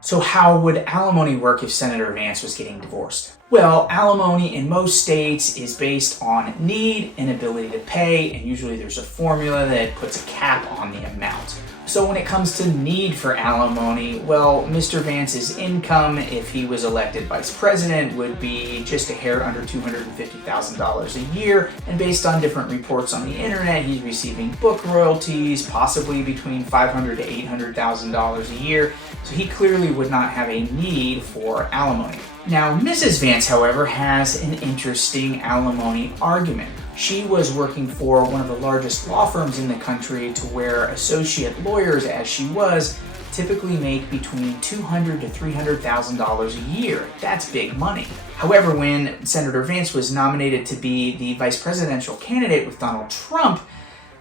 So how would alimony work if Senator Vance was getting divorced? Well, alimony in most states is based on need and ability to pay, and usually there's a formula that puts a cap on the amount. So when it comes to need for alimony, well, Mr. Vance's income, if he was elected vice president, would be just a hair under $250,000 a year, and based on different reports on the internet, he's receiving book royalties, possibly between $500,000 to $800,000 a year, so he clearly would not have a need for alimony. Now, Mrs. Vance, however, has an interesting alimony argument. She was working for one of the largest law firms in the country, to where associate lawyers, as she was, typically make between $200,000 to $300,000 a year. That's big money. However, when Senator Vance was nominated to be the vice presidential candidate with Donald Trump,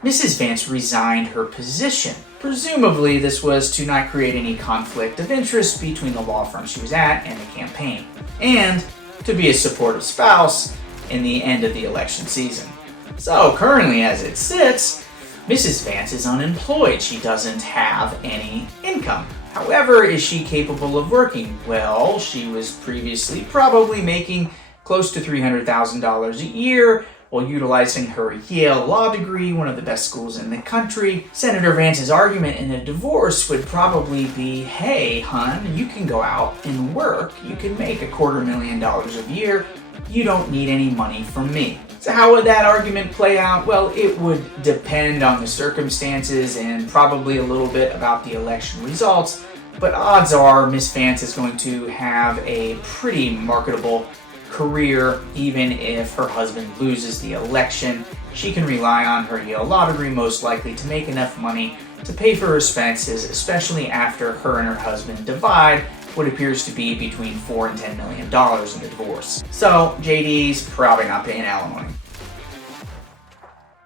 Mrs. Vance resigned her position. Presumably, this was to not create any conflict of interest between the law firm she was at and the campaign, and to be a supportive spouse in the end of the election season. So currently, as it sits, Mrs. Vance is unemployed. She doesn't have any income. However, is she capable of working? Well, she was previously probably making close to $300,000 a year while utilizing her Yale law degree, one of the best schools in the country. Senator Vance's argument in a divorce would probably be, hey, hun, you can go out and work. You can make $250,000 a year. You don't need any money from me. So how would that argument play out? Well, it would depend on the circumstances and probably a little bit about the election results, but odds are Miss Vance is going to have a pretty marketable career. Even if her husband loses the election, she can rely on her Yale law degree most likely to make enough money to pay for her expenses, especially after her and her husband divide what appears to be between $4 and $10 million in the divorce. So JD's probably not paying alimony.